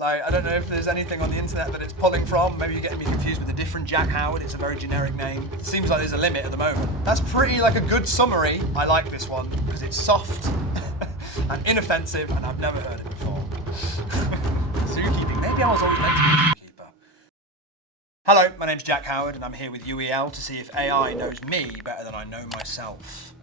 Like, I don't know if there's anything on the internet that it's pulling from. Maybe you're getting me confused with a different Jack Howard. It's a very generic name. It seems like there's a limit at the moment. That's pretty like a good summary. I like this one because it's soft and inoffensive and I've never heard it before. Zookeeping. Maybe I was always meant to be a zookeeper. Hello, my name's Jack Howard and I'm here with UEL to see if AI knows me better than I know myself.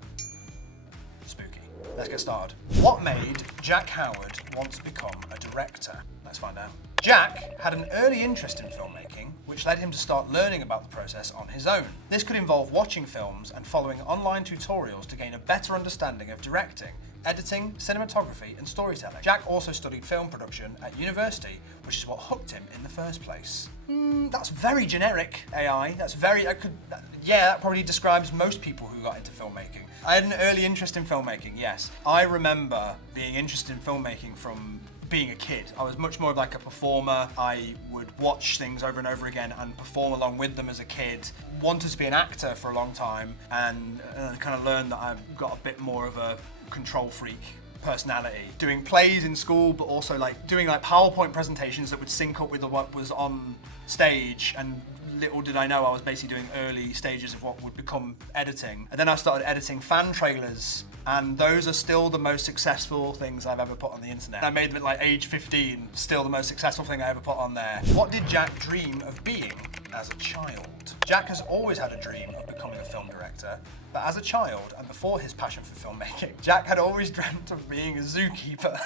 Spooky. Let's get started. What made Jack Howard want to become a director? Let's find out. Jack had an early interest in filmmaking, which led him to start learning about the process on his own. This could involve watching films and following online tutorials to gain a better understanding of directing, editing, cinematography, and storytelling. Jack also studied film production at university, which is what hooked him in the first place. That's very generic, AI. That probably describes most people who got into filmmaking. I had an early interest in filmmaking, yes. I remember being interested in filmmaking from being a kid. I was much more of like a performer. I would watch things over and over again and perform along with them as a kid. Wanted to be an actor for a long time and kind of learned that I've got a bit more of a control freak personality. Doing plays in school, but also like doing like PowerPoint presentations that would sync up with what was on stage, and little did I know I was basically doing early stages of what would become editing. And then I started editing fan trailers, and those are still the most successful things I've ever put on the internet. I made them at like age 15, still the most successful thing I ever put on there. What did Jack dream of being as a child? Jack has always had a dream of becoming a film director, but as a child, and before his passion for filmmaking, Jack had always dreamt of being a zookeeper.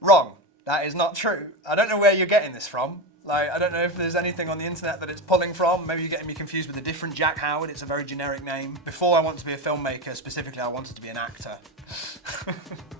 Wrong. That is not true. I don't know where you're getting this from. Like, I don't know if there's anything on the internet that it's pulling from. Maybe you're getting me confused with a different Jack Howard. It's a very generic name. Before I wanted to be a filmmaker, specifically I wanted to be an actor.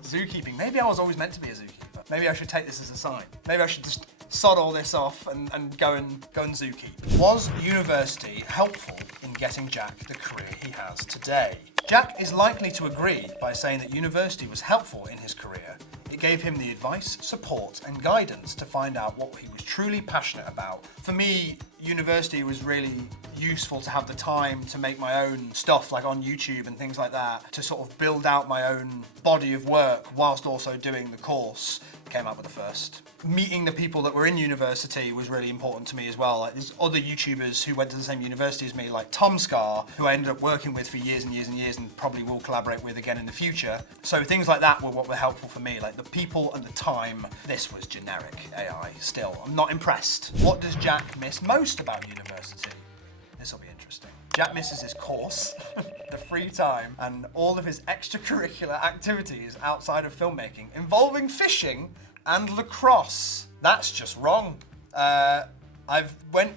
Zookeeping. Maybe I was always meant to be a zookeeper. Maybe I should take this as a sign. Maybe I should just sod all this off and go and zookeep. Was university helpful in getting Jack the career he has today? Jack is likely to agree by saying that university was helpful in his career. It gave him the advice, support, and guidance to find out what he was truly passionate about. For me, university was really useful to have the time to make my own stuff, like on YouTube and things like that, to sort of build out my own body of work whilst also doing the course. Came out with the first. Meeting the people that were in university was really important to me as well. Like, there's other YouTubers who went to the same university as me, like Tom Scar, who I ended up working with for years and years and years and probably will collaborate with again in the future. So things like that were what were helpful for me, like the people and the time. This was generic AI still. I'm not impressed. What does Jack miss most about university? This will be interesting. Jack misses his course, the free time, and all of his extracurricular activities outside of filmmaking, involving fishing and lacrosse. That's just wrong. I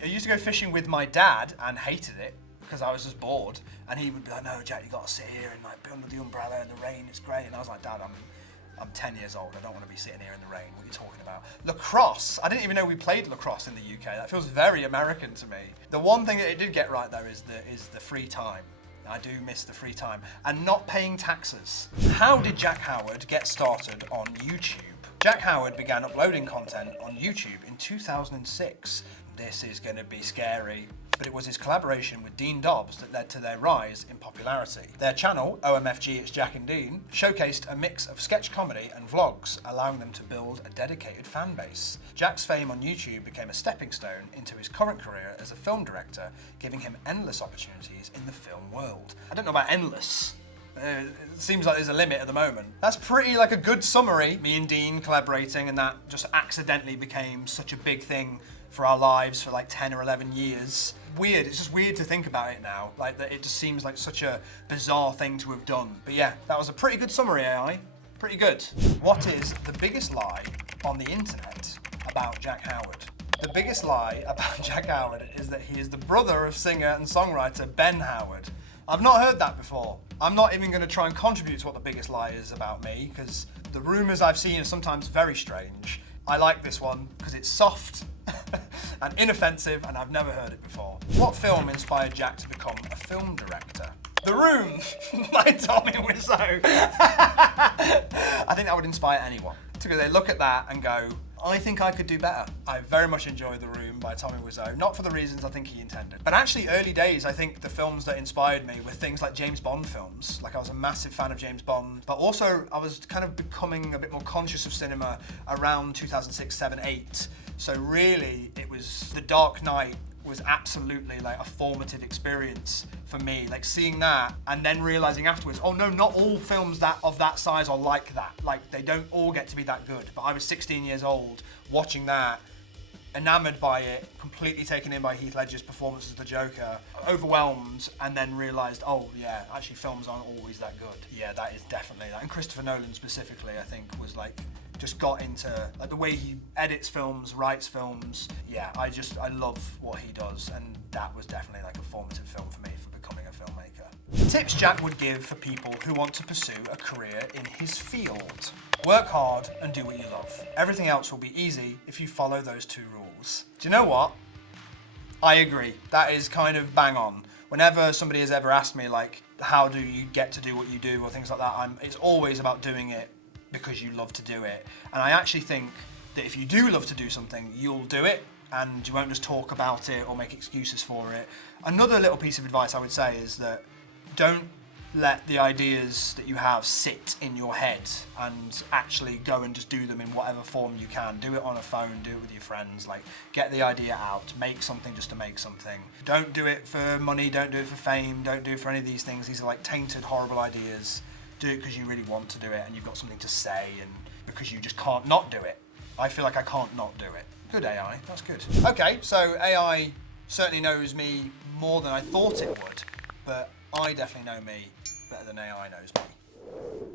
used to go fishing with my dad and hated it because I was just bored. And he would be like, "No, Jack, you gotta sit here and like be under the umbrella in the rain. It's great." And I was like, "Dad, I'm 10 years old. I don't want to be sitting here in the rain. What are you talking about?" Lacrosse. I didn't even know we played lacrosse in the UK. That feels very American to me. The one thing that it did get right though is the free time. I do miss the free time. And not paying taxes. How did Jack Howard get started on YouTube? Jack Howard began uploading content on YouTube in 2006. This is going to be scary. But it was his collaboration with Dean Dobbs that led to their rise in popularity. Their channel, OMFG It's Jack and Dean, showcased a mix of sketch comedy and vlogs, allowing them to build a dedicated fan base. Jack's fame on YouTube became a stepping stone into his current career as a film director, giving him endless opportunities in the film world. I don't know about endless. It seems like there's a limit at the moment. That's pretty like a good summary. Me and Dean collaborating, and that just accidentally became such a big thing for our lives for like 10 or 11 years. Weird, it's just weird to think about it now. Like that, it just seems like such a bizarre thing to have done. But yeah, that was a pretty good summary, AI. Pretty good. What is the biggest lie on the internet about Jack Howard? The biggest lie about Jack Howard is that he is the brother of singer and songwriter Ben Howard. I've not heard that before. I'm not even going to try and contribute to what the biggest lie is about me, because the rumours I've seen are sometimes very strange. I like this one because it's soft and inoffensive, and I've never heard it before. What film inspired Jack to become a film director? The Room by Tommy Wiseau. I think that would inspire anyone. Because they look at that and go, I think I could do better. I very much enjoy The Room by Tommy Wiseau, not for the reasons I think he intended. But actually, early days, I think the films that inspired me were things like James Bond films. Like, I was a massive fan of James Bond, but also I was kind of becoming a bit more conscious of cinema around 2006, 7, 8. So really, it was The Dark Knight was absolutely like a formative experience for me, like seeing that and then realizing afterwards, oh no, not all films of that size are like that. Like, they don't all get to be that good. But I was 16 years old watching that, enamored by it, completely taken in by Heath Ledger's performance as the Joker, overwhelmed, and then realized, oh yeah, actually films aren't always that good. Yeah, that is definitely that. And Christopher Nolan specifically, I think, was like, just got into like the way he edits films, writes films. Yeah, I love what he does, and that was definitely like a formative film for me for becoming a filmmaker. Tips Jack would give for people who want to pursue a career in his field. Work hard and do what you love. Everything else will be easy if you follow those 2 rules. Do you know what? I agree. That is kind of bang on. Whenever somebody has ever asked me like, how do you get to do what you do or things like that, it's always about doing it because you love to do it. And I actually think that if you do love to do something, you'll do it and you won't just talk about it or make excuses for it. Another little piece of advice I would say is that don't let the ideas that you have sit in your head, and actually go and just do them in whatever form you can. Do it on a phone, do it with your friends, like get the idea out, make something just to make something. Don't do it for money, don't do it for fame, don't do it for any of these things. These are like tainted, horrible ideas. Do it because you really want to do it and you've got something to say, and because you just can't not do it. I feel like I can't not do it. Good AI, that's good. Okay, so AI certainly knows me more than I thought it would, but I definitely know me better than AI knows me.